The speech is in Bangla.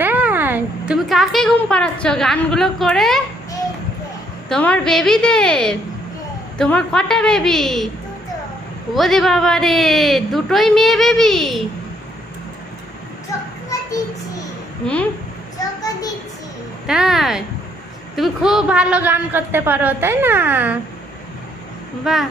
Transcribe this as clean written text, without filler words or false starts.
তাই তুমি কাকে ঘুম পাড়াচ্ছ গানগুলো করে? তোমার বেবিদের? তোমার কটা বেবি? ওরে বাবা রে, দুটোই মেয়ে বেবি? তাই তুমি খুব ভালো গান করতে পারো, তাই না? বাহ।